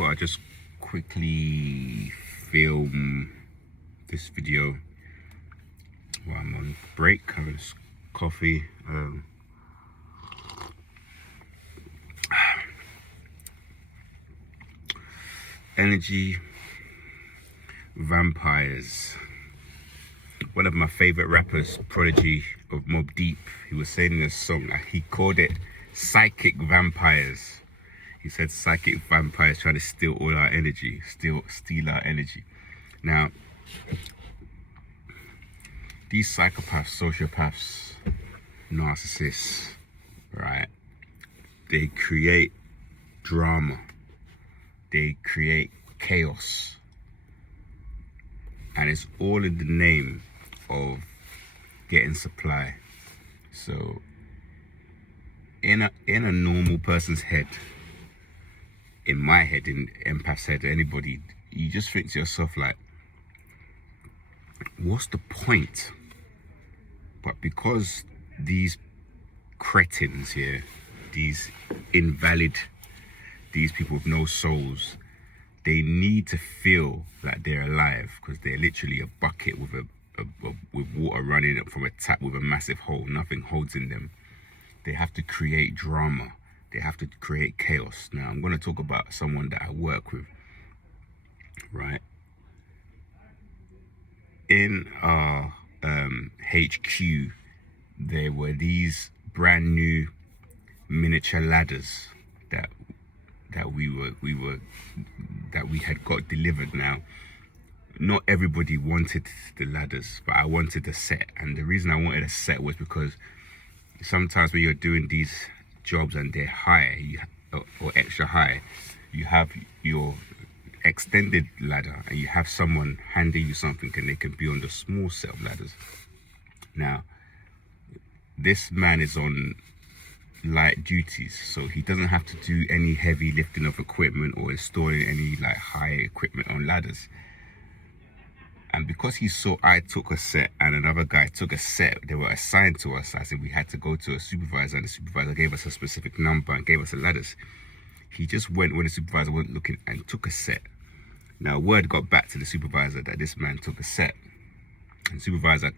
thought I'd just quickly film this video while I'm on break, having a coffee. Energy Vampires. One of my favorite rappers, Prodigy of Mobb Deep, he was saying in a song, he called it Psychic Vampires. He said psychic vampires trying to steal all our energy, steal our energy. Now, these psychopaths, sociopaths, narcissists, right? They create drama. They create chaos. And it's all in the name of getting supply. So, in a normal person's head, in my head, in Empath's head, anybody, you just think to yourself like, what's the point? But because these cretins here, these invalid, these people with no souls, they need to feel like they're alive because they're literally a bucket with with water running up from a tap with a massive hole. Nothing holds in them. They have to create drama. They have to create chaos. Now, I'm going to talk about someone that I work with, right? In our HQ, there were these brand new miniature ladders that we had got delivered. Now, not everybody wanted the ladders, but I wanted a set. And the reason I wanted a set was because sometimes when you're doing these jobs and they're high, or extra high, you have your extended ladder and you have someone handing you something and they can be on the small set of ladders. Now, this man is on light duties, so he doesn't have to do any heavy lifting of equipment or installing any like high equipment on ladders. And because he saw I took a set and another guy took a set, they were assigned to us. I said we had to go to a supervisor, and the supervisor gave us a specific number and gave us the ladders. He just went when the supervisor wasn't looking and took a set. Now, word got back to the supervisor that this man took a set. And the supervisor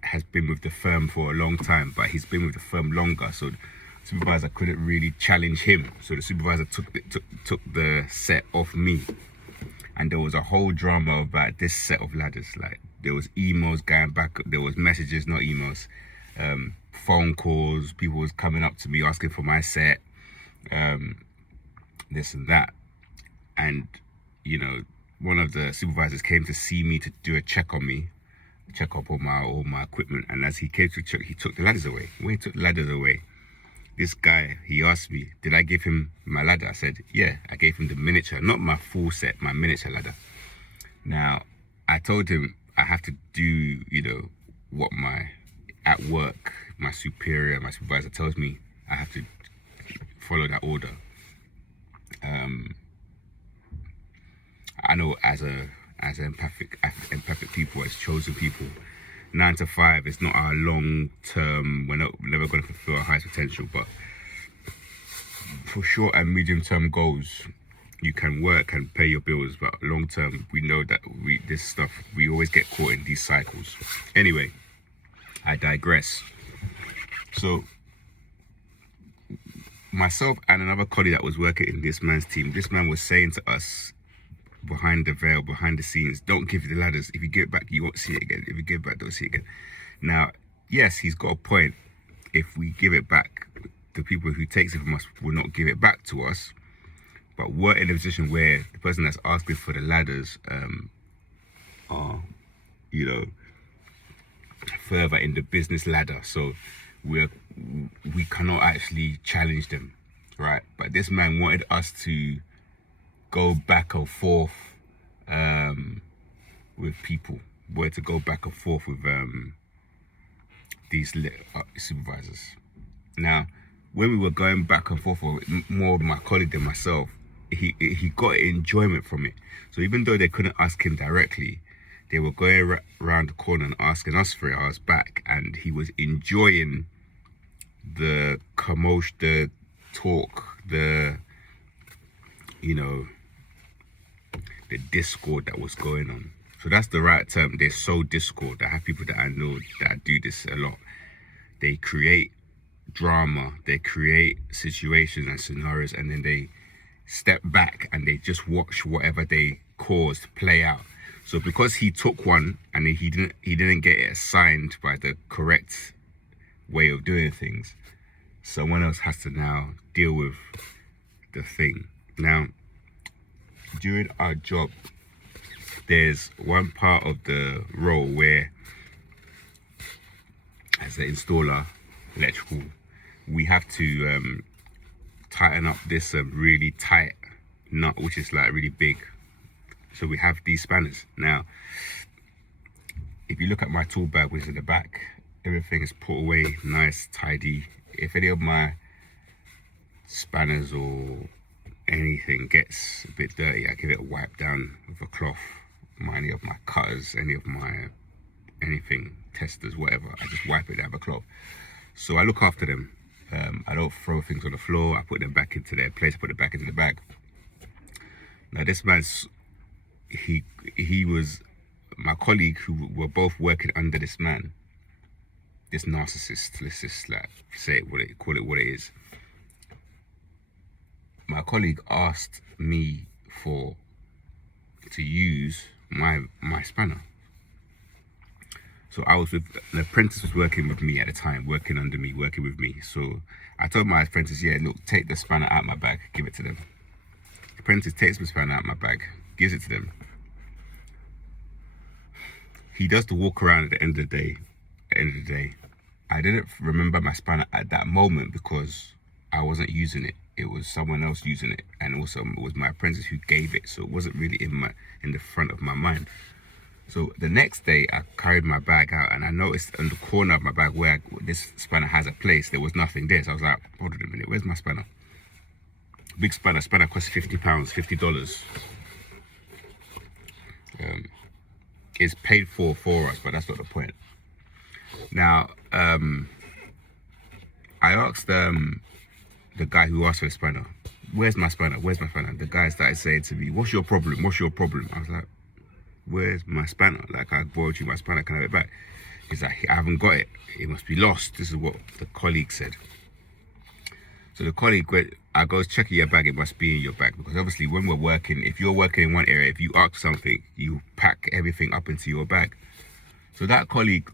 has been with the firm for a long time, but he's been with the firm longer, so the supervisor couldn't really challenge him. So the supervisor took the set off me. And there was a whole drama about this set of ladders. Like, there was emails going back, there was messages, not emails, phone calls, people was coming up to me asking for my set, this and that. And, you know, one of the supervisors came to see me to do a check on me, check up on all my equipment. And as he came to check, he took the ladders away. When he took the ladders away, this guy, he asked me, did I give him my ladder? I said, yeah, I gave him the miniature, not my full set, my miniature ladder. Now, I told him I have to do, you know, what at work, my superior, my supervisor tells me I have to follow that order. I know as empathic people, as chosen people, 9 to 5 is not our long term. We're never going to fulfill our highest potential, but for short and medium term goals, you can work and pay your bills. But long term, we know that we always get caught in these cycles. Anyway, I digress. So myself and another colleague that was working in this man's team, this man was saying to us, behind the veil, behind the scenes, don't give the ladders. If you give it back, you won't see it again. If you give it back, don't see it again. Now, yes, he's got a point. If we give it back, the people who takes it from us will not give it back to us. But we're in a position where the person that's asking for the ladders are, you know, further in the business ladder. So we cannot actually challenge them, right? But this man wanted us to go back and forth with people, were to go back and forth with these supervisors. Now, when we were going back and forth with more of my colleague than myself, he got enjoyment from it. So even though they couldn't ask him directly, they were going around the corner and asking us for ours back, and he was enjoying the commotion, the talk, the, you know, the discord that was going on. So that's the right term. They're so discord. I have people that I know that do this a lot. They create drama, they create situations and scenarios, and then they step back and they just watch whatever they caused play out. So because he took one and he didn't get it assigned by the correct way of doing things, someone else has to now deal with the thing. Now, during our job, there's one part of the role where, as an installer, electrical, we have to tighten up this really tight nut, which is like really big. So we have these spanners. Now, if you look at my tool bag, which is in the back, everything is put away nice, tidy. If any of my spanners or anything gets a bit dirty, I give it a wipe down with a cloth. Any of my cutters, any of my anything, testers, whatever, I just wipe it down with a cloth. So I look after them. I don't throw things on the floor. I put them back into their place, put it back into the bag. Now this man's, he was my colleague who were both working under this man, this narcissist. Let's just like call it what it is. My colleague asked me to use my spanner. So I was with, an apprentice was working with me at the time, working under me, working with me. So I told my apprentice, yeah, look, take the spanner out of my bag, give it to them. The apprentice takes the spanner out of my bag, gives it to them. He does the walk around at the end of the day. I didn't remember my spanner at that moment because I wasn't using it. It was someone else using it, and also it was my apprentice who gave it, so it wasn't really in the front of my mind. So the next day, I carried my bag out, and I noticed in the corner of my bag where this spanner has a place, there was nothing there. So I was like, hold on a minute, where's my spanner? Big spanner. Spanner costs £50, $50. It's paid for us, but that's not the point. Now, I asked the guy who asked for the spanner, where's my spanner? Where's my spanner? The guy started saying to me, what's your problem? What's your problem? I was like, where's my spanner? Like, I borrowed you my spanner, can I have it back? He's like, I haven't got it. It must be lost. This is what the colleague said. So the colleague went, I goes, check your bag, it must be in your bag. Because obviously when we're working, if you're working in one area, if you ask something, you pack everything up into your bag. So that colleague,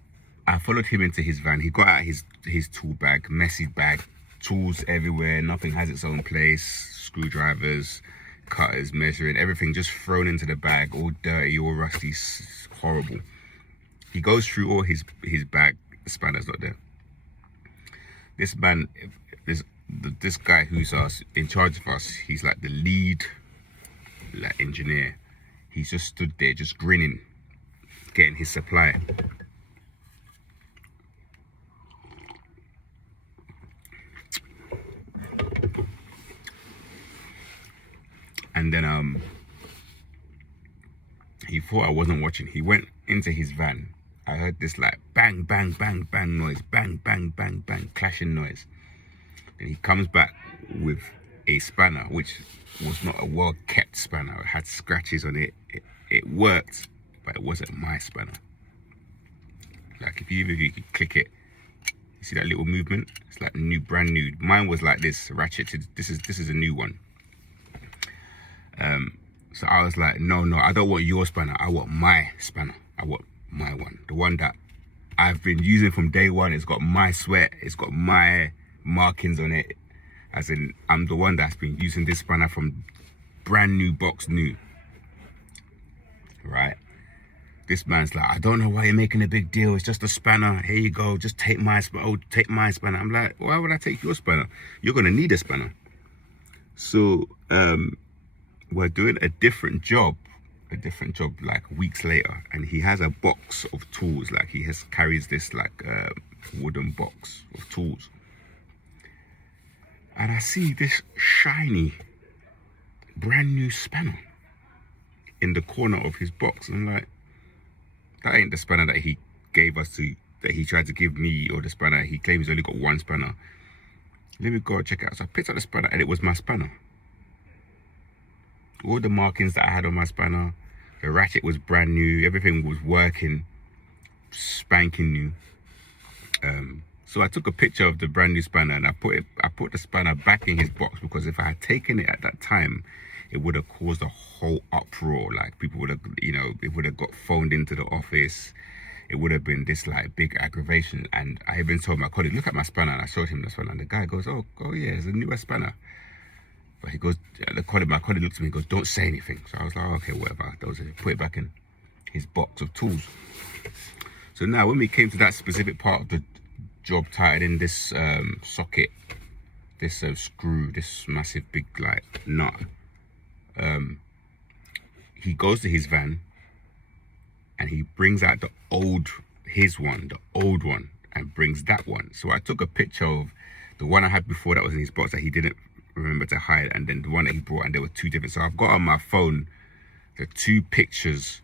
I followed him into his van. He got out his tool bag, messy bag, tools everywhere, nothing has its own place, screwdrivers, cutters, measuring, everything just thrown into the bag, all dirty, all rusty, horrible. He goes through all his bag, the spanner's not there. This man, this guy who's in charge of us, he's like the lead engineer. He's just stood there, just grinning, getting his supply. And then he thought I wasn't watching. He went into his van. I heard this like bang, bang, bang, bang noise, bang, bang, bang, bang, clashing noise. And he comes back with a spanner, which was not a well-kept spanner. It had scratches on it. It worked, but it wasn't my spanner. Like if you could click it, you see that little movement? It's like new, brand new. Mine was like this, ratcheted. This is a new one. So I was like, no, I don't want your spanner. I want my spanner. I want my one. The one that I've been using from day one. It's got my sweat. It's got my markings on it. As in, I'm the one that's been using this spanner from brand new box new. Right? This man's like, I don't know why you're making a big deal. It's just a spanner. Here you go. Just take my spanner. Oh, take my spanner. I'm like, why would I take your spanner? You're going to need a spanner. So, we're doing a different job like weeks later, and he has a box of tools. Like he carries this like wooden box of tools, and I see this shiny brand new spanner in the corner of his box, and I'm like, that ain't the spanner that he gave us that he tried to give me, or the spanner he claims he's only got one spanner. Let me go check it out. So I picked up the spanner, and it was my spanner. all the markings that I had on my spanner. The ratchet was brand new. Everything was working, spanking new. So I took a picture of the brand new spanner and I put the spanner back in his box, because if I had taken it at that time, it would have caused a whole uproar. Like, people would have, it would have got phoned into the office. It would have been this like big aggravation. And I even told my colleague, look at my spanner, and I showed him the spanner, and the guy goes, oh yeah, it's a newer spanner. But he goes, my colleague looks at me and goes, don't say anything. So I was like, oh, okay, whatever. That was it. Put it back in his box of tools. So now when we came to that specific part of the job, tied in this socket, this screw, this massive big like nut, he goes to his van and he brings out the old one, and brings that one. So I took a picture of the one I had before that was in his box that he didn't remember to hide, and then the one that he brought, and there were two different. So I've got on my phone the two pictures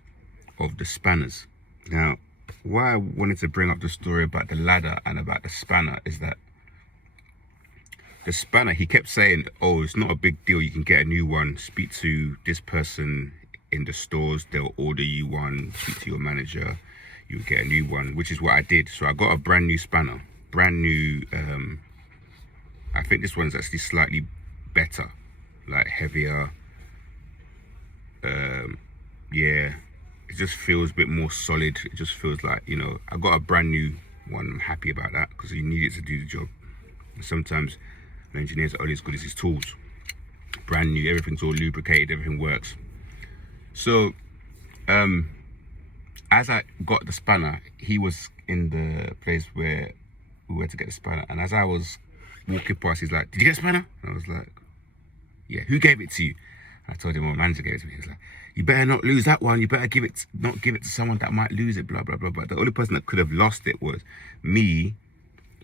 of the spanners. Now, why I wanted to bring up the story about the ladder and about the spanner is that the spanner, he kept saying, oh, it's not a big deal, you can get a new one, speak to this person in the stores, they'll order you one, speak to your manager, you'll get a new one, which is what I did. So I got a brand new spanner, brand new. I think this one's actually slightly better, like heavier. Yeah, it just feels a bit more solid. It just feels like, I got a brand new one. I'm happy about that, because you need it to do the job. And sometimes an engineer's only as good as his tools. Brand new, everything's all lubricated, everything works. So as I got the spanner, he was in the place where we were to get the spanner, and as I was walking past, he's like, did you get a spanner? And I was like, yeah. Who gave it to you? And I told him, my manager gave it to me. He was like, you better not lose that one, you better not give it to someone that might lose it, blah blah blah. But the only person that could have lost it was me,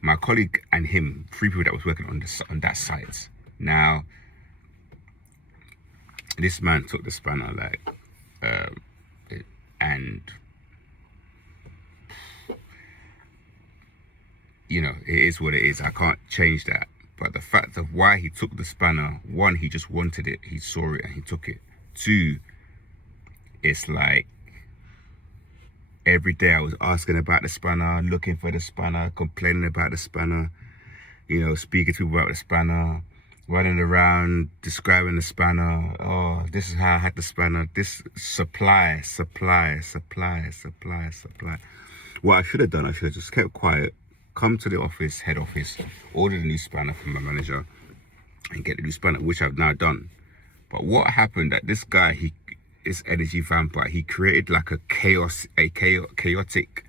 my colleague, and him. 3 people that was working on that site. Now, this man took the spanner, like, and it is what it is. I can't change that. But the fact of why he took the spanner, one, he just wanted it, he saw it and he took it. 2, it's like every day I was asking about the spanner, looking for the spanner, complaining about the spanner, speaking to people about the spanner, running around describing the spanner. Oh, this is how I had the spanner. This supply. What I should have done, I should have just kept quiet, come to the office, head office, order the new spanner from my manager and get the new spanner, which I've now done. But what happened, that this guy, this energy vampire, he created like a chaotic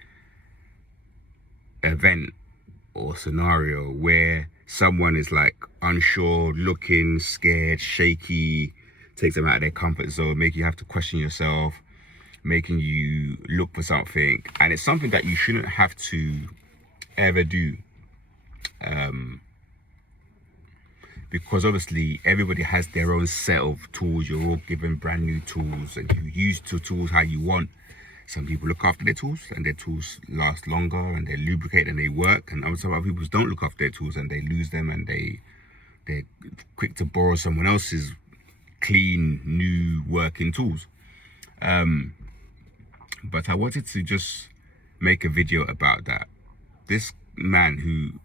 event or scenario where someone is like unsure, looking scared, shaky, takes them out of their comfort zone, making you have to question yourself, making you look for something. And it's something that you shouldn't have to ever do, because obviously everybody has their own set of tools. You're all given brand new tools and you use the tools how you want. Some people look after their tools and their tools last longer and they lubricate and they work, and some other people don't look after their tools and they lose them, and they're quick to borrow someone else's clean new working tools. But I wanted to just make a video about that. This man, who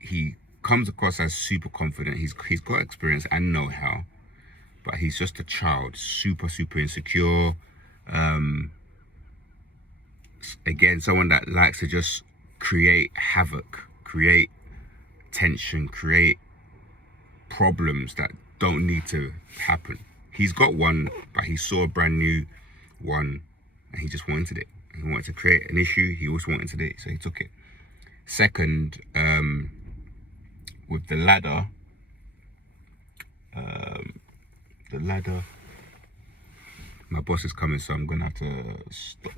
he comes across as super confident, he's got experience and know-how, but he's just a child, super insecure. Again, someone that likes to just create havoc, create tension, create problems that don't need to happen. He's got one, but he saw a brand new one and he just wanted it. He wanted to create an issue. He always wanted it, so he took it. Second, with the ladder, my boss is coming, so I'm gonna have to stop